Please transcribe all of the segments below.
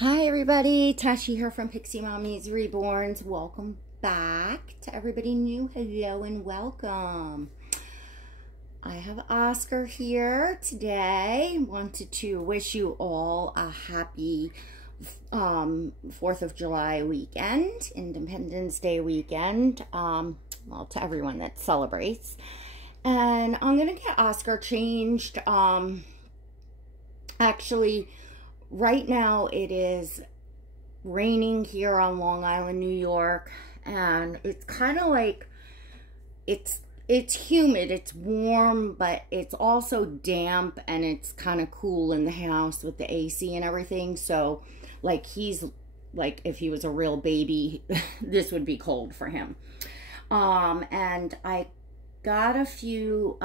Hi everybody, Tashi here from Pixie Mommy's Reborns. Welcome back to everybody new. Hello and welcome. I have Oscar here today. Wanted to wish you all a happy 4th of July weekend, Independence Day weekend, well, to everyone that celebrates. And I'm gonna get Oscar changed. Actually, right now it is raining here on Long Island, New York, and it's kind of like it's humid, it's warm, but it's also damp, and it's kind of cool in the house with the AC and everything. So like, he's like, if he was a real baby, this would be cold for him. And I got a few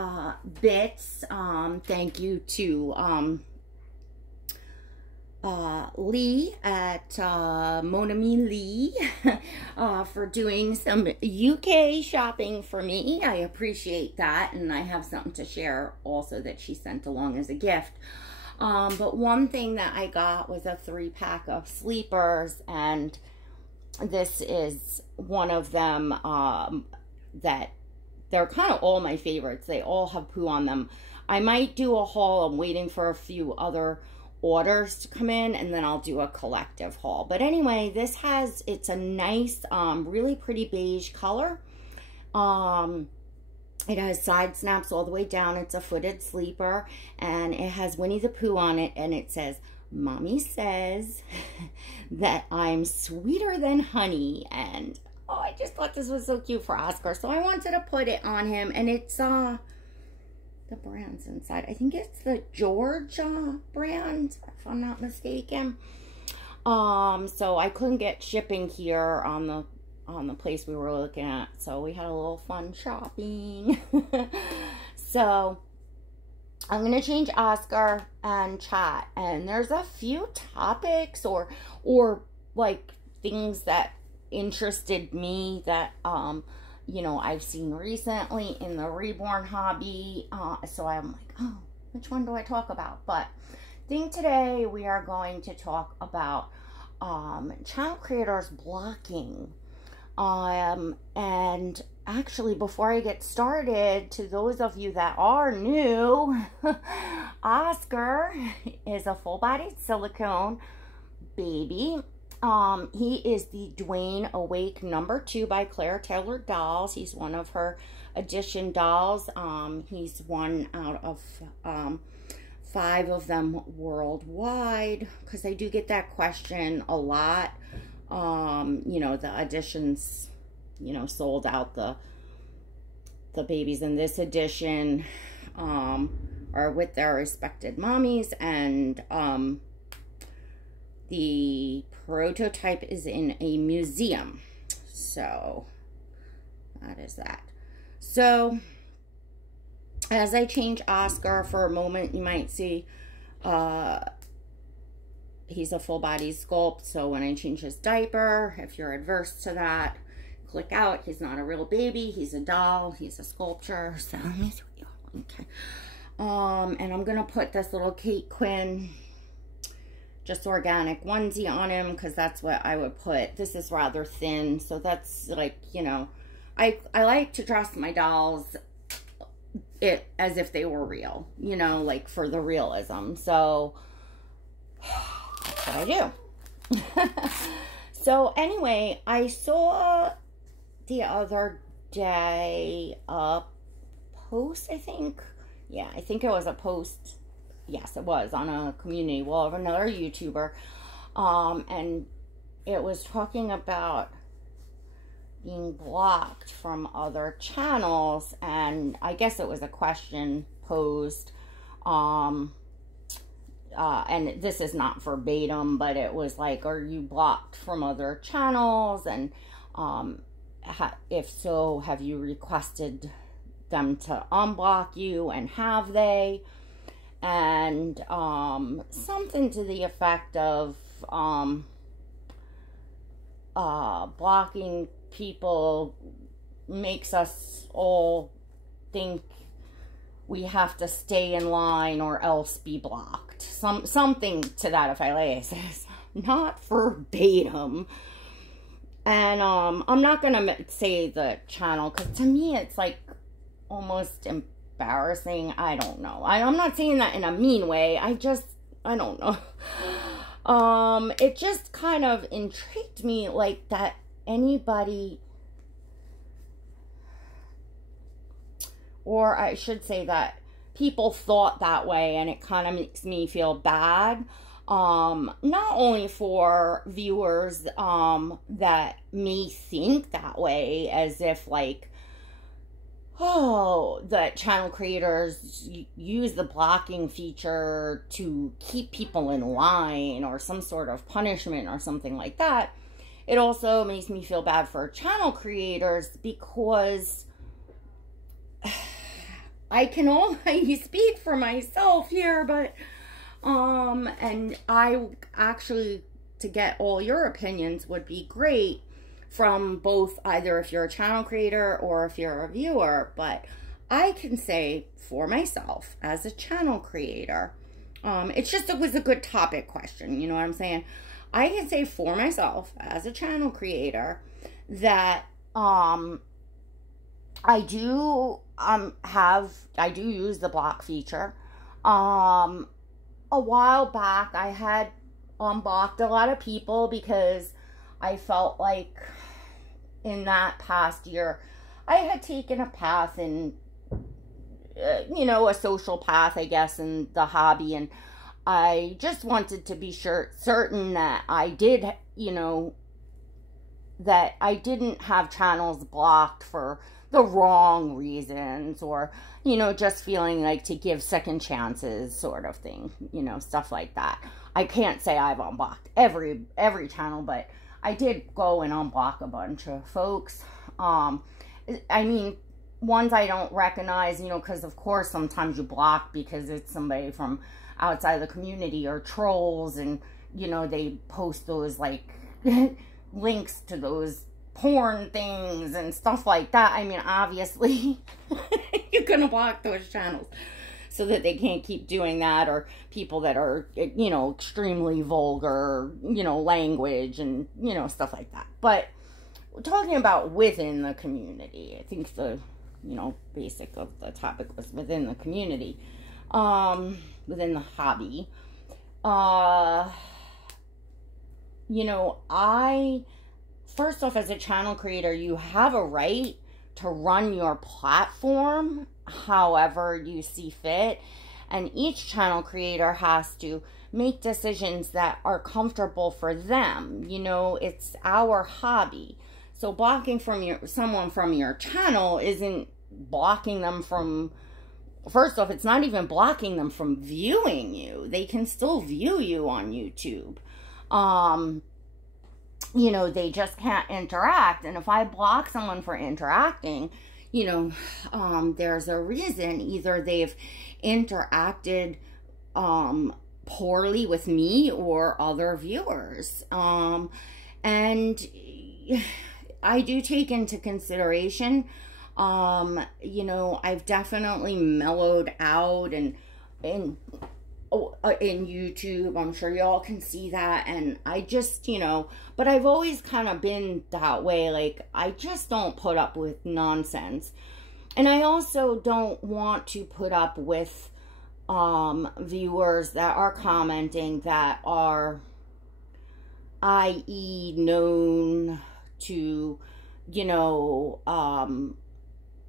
bits. Thank you to Lee at Mon Ami Lee for doing some UK shopping for me. I appreciate that, and I have something to share also that she sent along as a gift. But one thing that I got was a 3-pack of sleepers, and this is one of them that they're kind of all my favorites. They all have poo on them. I might do a haul. I'm waiting for a few other orders to come in, and then I'll do a collective haul. But anyway, this has, it's a nice really pretty beige color. It has side snaps all the way down. It's a footed sleeper, and it has Winnie the Pooh on it, and it says, "Mommy says that I'm sweeter than honey." And oh, I just thought this was so cute for Oscar, so I wanted to put it on him. And it's the brand's inside. I think it's the George brand, if I'm not mistaken. So I couldn't get shipping here on the place we were looking at, so we had a little fun shopping. So I'm gonna change Oscar and chat, and there's a few topics or like things that interested me that you know, I've seen recently in the reborn hobby. So I'm like, oh, which one do I talk about? But I think today we are going to talk about channel creators blocking. And actually, before I get started, to those of you that are new, Oscar is a full-bodied silicone baby. He is the Dwayne Awake #2 by Claire Taylor Dolls. He's one of her edition dolls. He's one out of 5 of them worldwide, because I do get that question a lot. You know, the editions, you know, sold out. The babies in this edition are with their respected mommies, and the prototype is in a museum. So that is that. So as I change Oscar for a moment, you might see he's a full body sculpt. So when I change his diaper, if you're adverse to that, click out. He's not a real baby, he's a doll, he's a sculpture. So okay. And I'm gonna put this little Kate Quinn just organic onesie on him, because that's what I would put. This is rather thin, so that's like, you know, I like to dress my dolls as if they were real, you know, like for the realism. So that's what I do. So anyway, I saw the other day a post, I think. Yeah, I think it was a post. Yes, it was on a community wall of another YouTuber, and it was talking about being blocked from other channels, and I guess it was a question posed, and this is not verbatim, but it was like, are you blocked from other channels, and if so, have you requested them to unblock you, and have they? And something to the effect of blocking people makes us all think we have to stay in line or else be blocked. Something to that effect. Like, not verbatim. And I'm not gonna say the channel, because to me it's like almost embarrassing. I don't know. I'm not saying that in a mean way. I don't know. It just kind of intrigued me, like, that anybody, or I should say that people thought that way, and it kind of makes me feel bad. Not only for viewers that may think that way, as if, like, oh, that channel creators use the blocking feature to keep people in line, or some sort of punishment or something like that. It also makes me feel bad for channel creators, because I can only speak for myself here, but and I actually, to get all your opinions would be great, from both, either if you're a channel creator or if you're a viewer. But I can say for myself as a channel creator, it was a good topic question, you know what I'm saying? I can say for myself as a channel creator that I do use the block feature. A while back I had unblocked a lot of people, because I felt like in that past year I had taken a path in, you know, a social path, I guess, in the hobby, and I just wanted to be certain that I did, you know, that I didn't have channels blocked for the wrong reasons, or, you know, just feeling like to give second chances, sort of thing, you know, stuff like that. I can't say I've unblocked every channel, but I did go and unblock a bunch of folks. I mean, ones I don't recognize, you know, because of course sometimes you block because it's somebody from outside the community, or trolls, and, you know, they post those, like, links to those porn things and stuff like that. I mean, obviously you're gonna block those channels so that they can't keep doing that, or people that are, you know, extremely vulgar, you know, language, and, you know, stuff like that. But we're talking about within the community. I think the, you know, basic of the topic was within the community, within the hobby. You know, first off, as a channel creator, you have a right to run your platform however you see fit. And each channel creator has to make decisions that are comfortable for them. You know, it's our hobby. So blocking someone from your channel isn't blocking them from, first off, it's not even blocking them from viewing you. They can still view you on YouTube. You know, they just can't interact. And if I block someone for interacting, you know, there's a reason. Either they've interacted poorly with me or other viewers. And I do take into consideration, you know, I've definitely mellowed out in YouTube. I'm sure y'all can see that. And I just, you know, but I've always kind of been that way. Like, I just don't put up with nonsense. And I also don't want to put up with viewers that are commenting that are, i.e., known to, you know,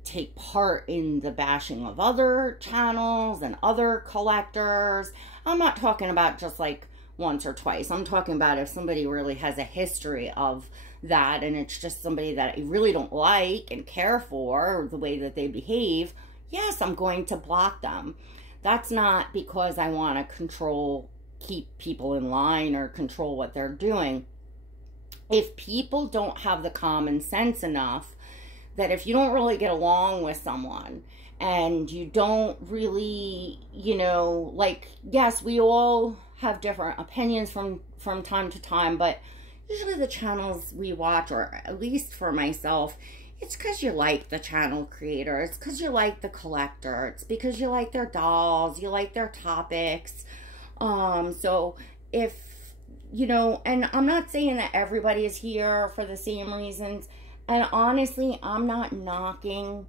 take part in the bashing of other channels and other collectors. I'm not talking about just like once or twice. I'm talking about if somebody really has a history of that, and it's just somebody that I really don't like and care for, or the way that they behave. Yes, I'm going to block them. That's not because I want to keep people in line or control what they're doing. If people don't have the common sense enough that if you don't really get along with someone, and you don't really, you know, like, yes, we all have different opinions from time to time, but usually the channels we watch, or at least for myself, it's because you like the channel creator, it's because you like the collector, it's because you like their dolls, you like their topics. So if you know, and I'm not saying that everybody is here for the same reasons. And honestly, I'm not knocking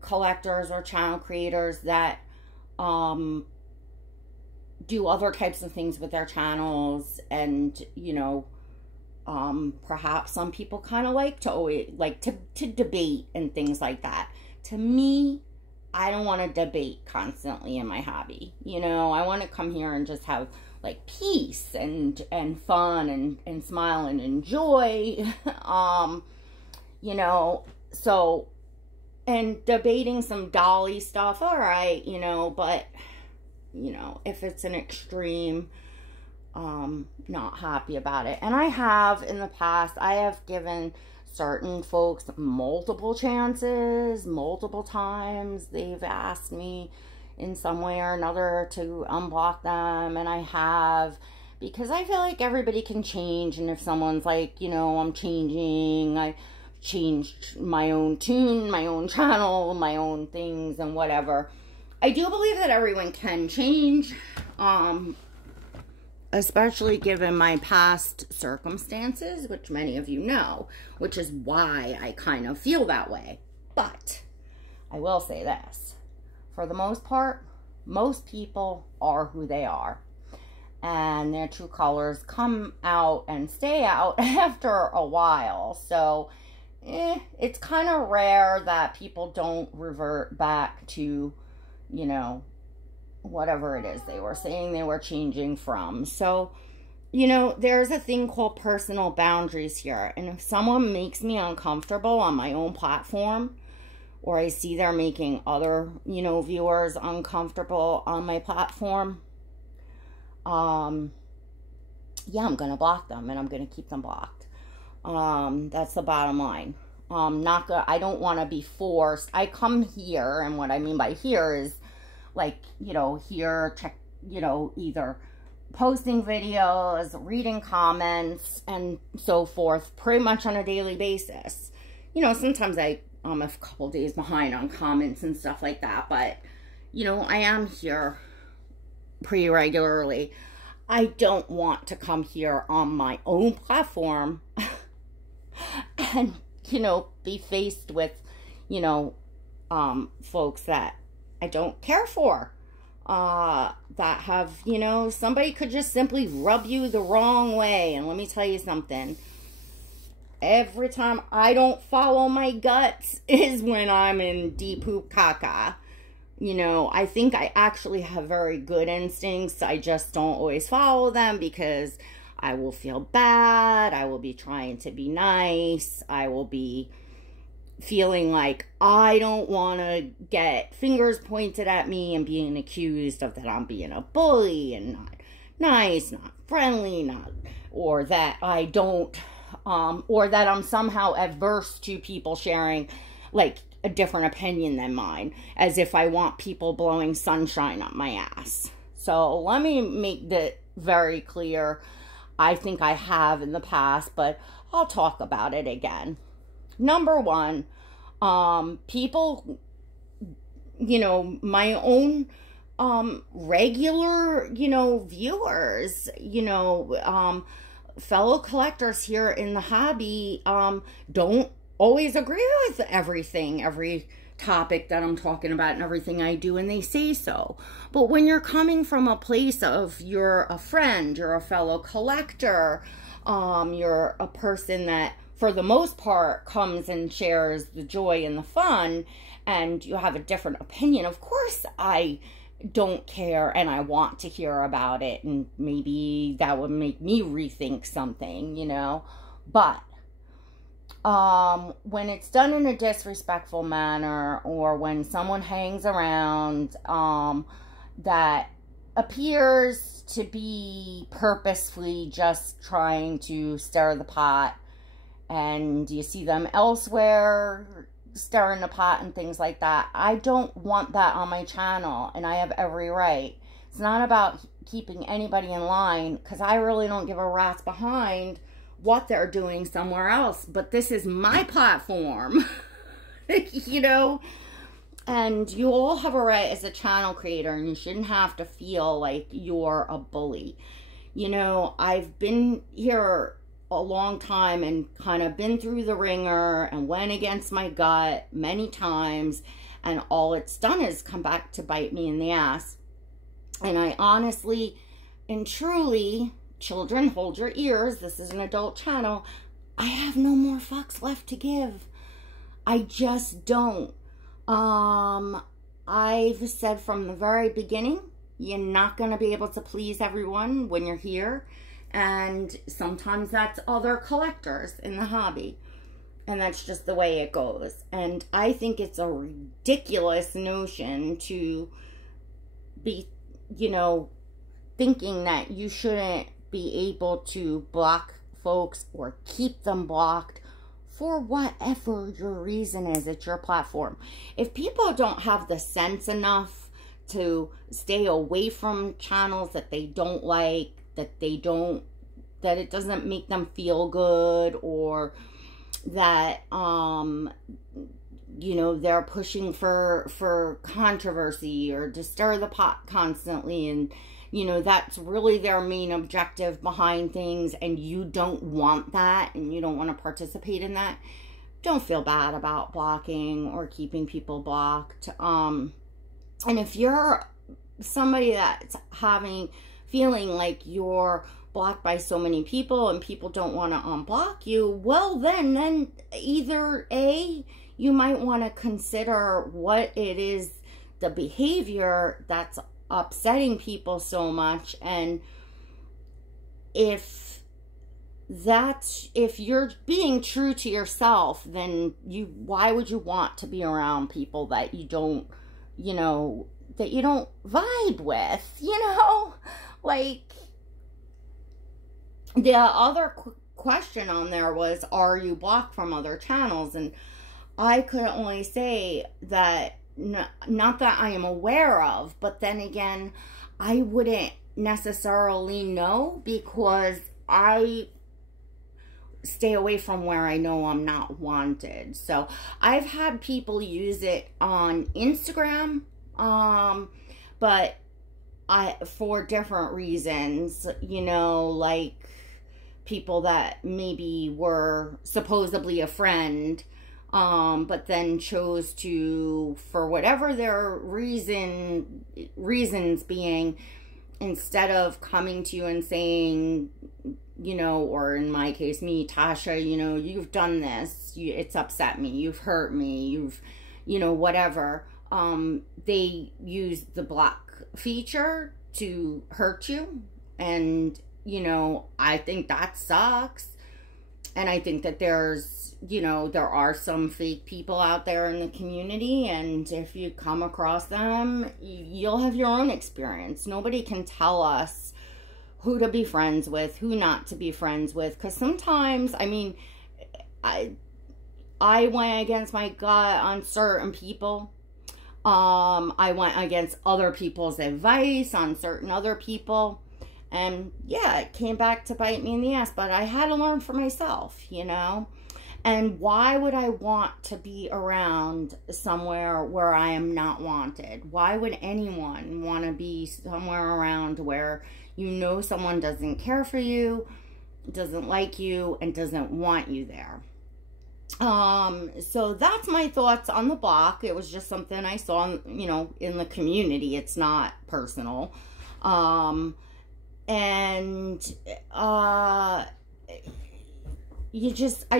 collectors or channel creators that do other types of things with their channels. And, you know, perhaps some people kind of like to always to debate and things like that. To me, I don't want to debate constantly in my hobby. You know, I want to come here and just have like peace and fun and smile and enjoy. You know, so, and debating some dolly stuff, all right, you know, but, you know, if it's an extreme, not happy about it. And I have in the past, I have given certain folks multiple chances, multiple times. They've asked me in some way or another to unblock them, and I have, because I feel like everybody can change. And if someone's like, you know, I'm changing, I changed my own tune, my own channel, my own things and whatever. I do believe that everyone can change, especially given my past circumstances, which many of you know, which is why I kind of feel that way. But I will say this, for the most part, most people are who they are, and their true colors come out and stay out after a while. So it's kind of rare that people don't revert back to, you know, whatever it is they were saying they were changing from. So, you know, there's a thing called personal boundaries here. And if someone makes me uncomfortable on my own platform, or I see they're making other, you know, viewers uncomfortable on my platform, yeah, I'm going to block them, and I'm going to keep them blocked. That's the bottom line. I don't want to be forced. I come here, and what I mean by here is, like, you know, here, check, you know, either posting videos, reading comments, and so forth, pretty much on a daily basis. You know, sometimes I'm a couple days behind on comments and stuff like that, but, you know, I am here pretty regularly. I don't want to come here on my own platform and, you know, be faced with, you know, folks that I don't care for, that have, you know, somebody could just simply rub you the wrong way. And let me tell you something, every time I don't follow my guts is when I'm in deep poop caca. You know, I think I actually have very good instincts. I just don't always follow them because I will feel bad. I will be trying to be nice. I will be feeling like I don't want to get fingers pointed at me and being accused of that I'm being a bully and not nice, not friendly, or that I don't, or that I'm somehow adverse to people sharing, like, a different opinion than mine, as if I want people blowing sunshine up my ass. So let me make that very clear. I think I have in the past, but I'll talk about it again. Number one, people, you know, my own regular, you know, viewers, you know, fellow collectors here in the hobby, don't always agree with every topic that I'm talking about and everything I do, and they say so. But when you're coming from a place of you're a friend, you're a fellow collector, you're a person that for the most part comes and shares the joy and the fun, and you have a different opinion, of course I don't care and I want to hear about it, and maybe that would make me rethink something, you know. But when it's done in a disrespectful manner, or when someone hangs around that appears to be purposefully just trying to stir the pot, and you see them elsewhere stirring the pot and things like that, I don't want that on my channel, and I have every right. It's not about keeping anybody in line, because I really don't give a rat's behind what they're doing somewhere else, but this is my platform. You know, and you all have a right as a channel creator, and you shouldn't have to feel like you're a bully. You know, I've been here a long time and kind of been through the ringer and went against my gut many times, and all it's done is come back to bite me in the ass. And I honestly and truly, children, hold your ears, this is an adult channel, I have no more fucks left to give. I just don't. I've said from the very beginning, you're not going to be able to please everyone when you're here. And sometimes that's other collectors in the hobby. And that's just the way it goes. And I think it's a ridiculous notion to be, you know, thinking that you shouldn't be able to block folks or keep them blocked for whatever your reason is. It's your platform. If people don't have the sense enough to stay away from channels that they don't like, that it doesn't make them feel good, or that you know, they're pushing for controversy or to stir the pot constantly, and you know, that's really their main objective behind things, and you don't want that, and you don't want to participate in that, don't feel bad about blocking or keeping people blocked. And if you're somebody that's feeling like you're blocked by so many people and people don't want to unblock you, well then either A, you might want to consider what it is, the behavior that's upsetting people so much, and if you're being true to yourself, then why would you want to be around people that you don't, you know, that you don't vibe with, you know? Like, the other question on there was, are you blocked from other channels? And I could only say that not that I am aware of, but then again, I wouldn't necessarily know, because I stay away from where I know I'm not wanted. So I've had people use it on Instagram, but for different reasons, you know, like people that maybe were supposedly a friend, but then chose to, for whatever their reasons being, instead of coming to you and saying, you know, or in my case, me, Tasha, you know, you've done this, it's upset me, you've hurt me, you know, whatever, they use the block feature to hurt you. And, you know, I think that sucks. And I think that there's, you know, there are some fake people out there in the community, and if you come across them, you'll have your own experience. Nobody can tell us who to be friends with, who not to be friends with, because sometimes, I mean, I went against my gut on certain people. I went against other people's advice on certain other people. And yeah, it came back to bite me in the ass, but I had to learn for myself, you know? And why would I want to be around somewhere where I am not wanted? Why would anyone want to be somewhere around where you know someone doesn't care for you, doesn't like you, and doesn't want you there? So that's my thoughts on the block. It was just something I saw, you know, in the community. It's not personal. And I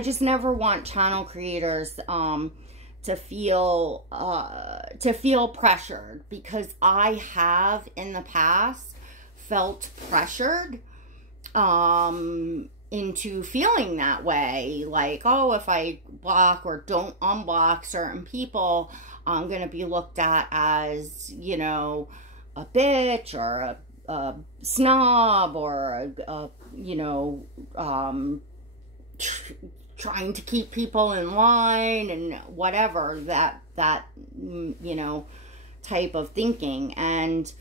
just never want channel creators to feel pressured, because I have in the past felt pressured into feeling that way, like, oh, if I block or don't unblock certain people, I'm gonna be looked at as, you know, a bitch or a snob, or a you know, trying to keep people in line and whatever, that you know, type of thinking. And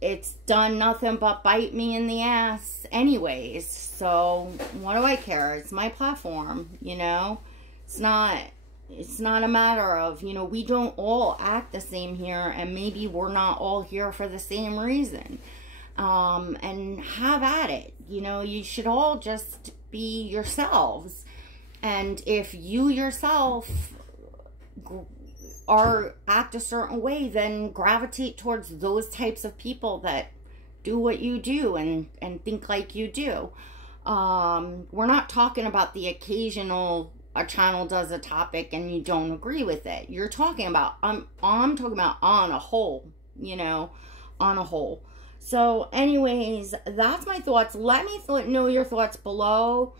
it's done nothing but bite me in the ass anyways. So what do I care? It's my platform, you know. It's not a matter of, you know, we don't all act the same here, and maybe we're not all here for the same reason. and have at it. You know, you should all just be yourselves. And if you yourself act a certain way, then gravitate towards those types of people that do what you do and think like you do. We're not talking about the occasional a channel does a topic and you don't agree with it. You're talking about, I'm talking about on a whole, you know, on a whole. So anyways, that's my thoughts. Let me know your thoughts below.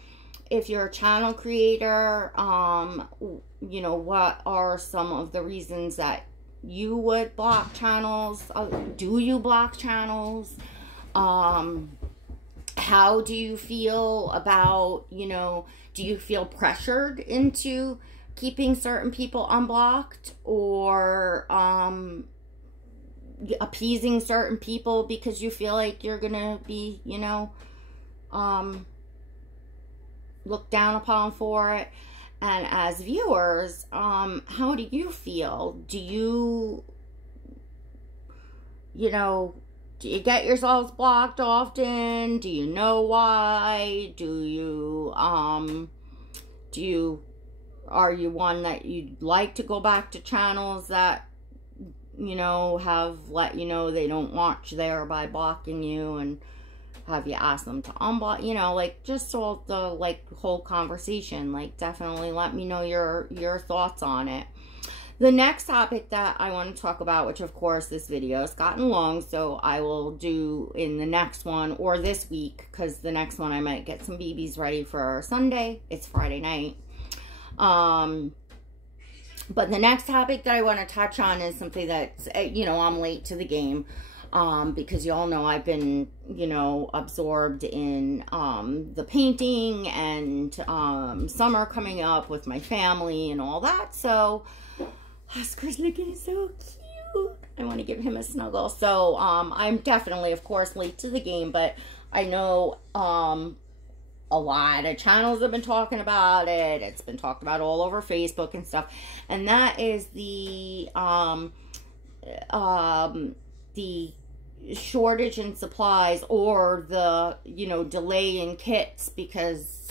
If you're a channel creator, you know, what are some of the reasons that you would block channels? Do you block channels? How do you feel about, you know, do you feel pressured into keeping certain people unblocked, or appeasing certain people because you feel like you're gonna be, you know, looked down upon for it? And as viewers, how do you feel? Do you, you know, do you get yourselves blocked often? Do you know why? Are you one that you'd like to go back to channels that, you know, have let you know they don't want you there by blocking you, and have you asked them to unblock, you know, like, just all the, like, whole conversation. Like, definitely let me know your thoughts on it. The next topic that I want to talk about, which of course this video has gotten long, so I will do in the next one, or this week, because the next one I might get some BBs ready for Sunday. It's Friday night. But the next topic that I want to touch on is something that's, you know, I'm late to the game, because you all know I've been, you know, absorbed in the painting and summer coming up with my family and all that. So Oscar's looking so cute. I want to give him a snuggle. So I'm definitely, of course, late to the game, but I know a lot of channels have been talking about it. It's been talked about all over Facebook and stuff. And that is the shortage in supplies, or the, you know, delay in kits, because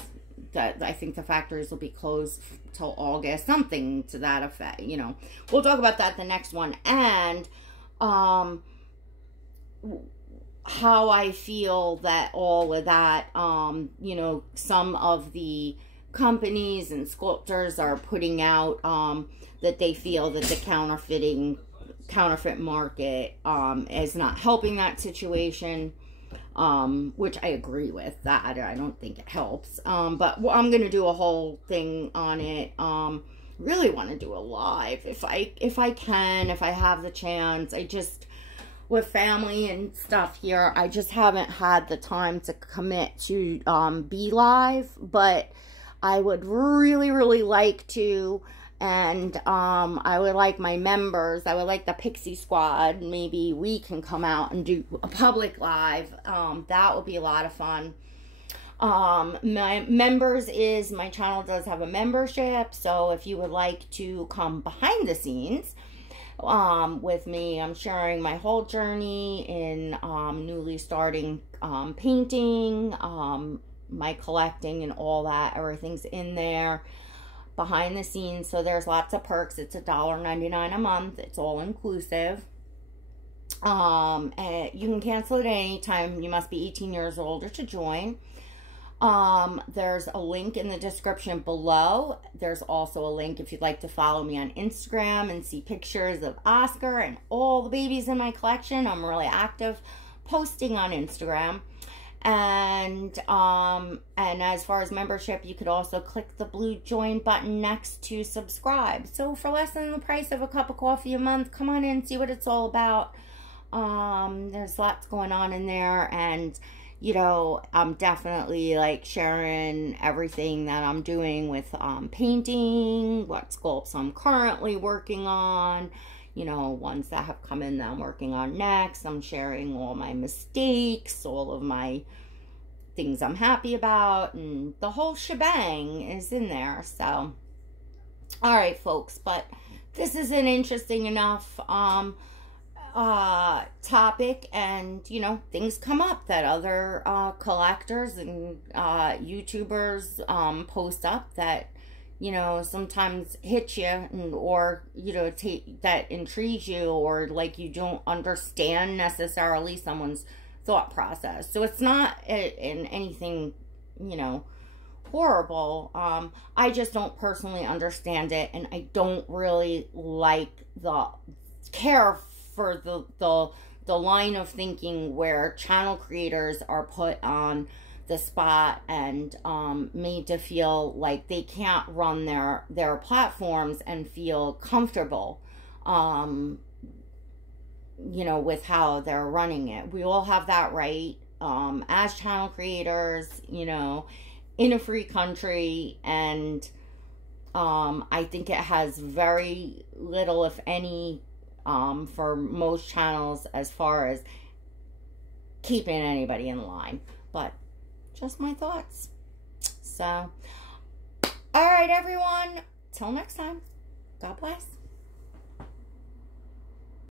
that, I think the factories will be closed till August, something to that effect. You know, we'll talk about that the next one. And how I feel that all of that, you know, some of the companies and sculptors are putting out that they feel that the counterfeit market is not helping that situation, which I agree with that. I don't think it helps, but I'm gonna do a whole thing on it. Really want to do a live if I can, if I have the chance. I just, with family and stuff here, I just haven't had the time to commit to be live, but I would really like to. And I would like my members, I would like the Pixie Squad, maybe we can come out and do a public live. That would be a lot of fun. My members is, my channel does have a membership, so if you would like to come behind the scenes with me, I'm sharing my whole journey in newly starting painting, my collecting and all that. Everything's in there behind the scenes, so there's lots of perks. It's $1.99 a month. It's all inclusive. And you can cancel it at any time. You must be 18 years old or to join. There's a link in the description below. There's also a link if you'd like to follow me on Instagram and see pictures of Oscar and all the babies in my collection. I'm really active posting on Instagram. And as far as membership, you could also click the blue join button next to subscribe. So for less than the price of a cup of coffee a month, come on in, see what it's all about. There's lots going on in there, and you know, I'm definitely like sharing everything that I'm doing with painting, what sculpts I'm currently working on, you know, ones that have come in that I'm working on next. I'm sharing all my mistakes, all of my things I'm happy about, and the whole shebang is in there. So, all right, folks, but this isn't interesting enough. topic, and you know, things come up that other collectors and YouTubers post up that, you know, sometimes hit you, and, or you know, that intrigues you, or like you don't understand necessarily someone's thought process. So it's not in anything, you know, horrible. I just don't personally understand it, and I don't really like the care for the line of thinking where channel creators are put on the spot and made to feel like they can't run their platforms and feel comfortable, you know, with how they're running it. We all have that right, as channel creators, you know, in a free country, and I think it has very little, if any, for most channels as far as keeping anybody in line. But just my thoughts. So, all right, everyone. Till next time. God bless.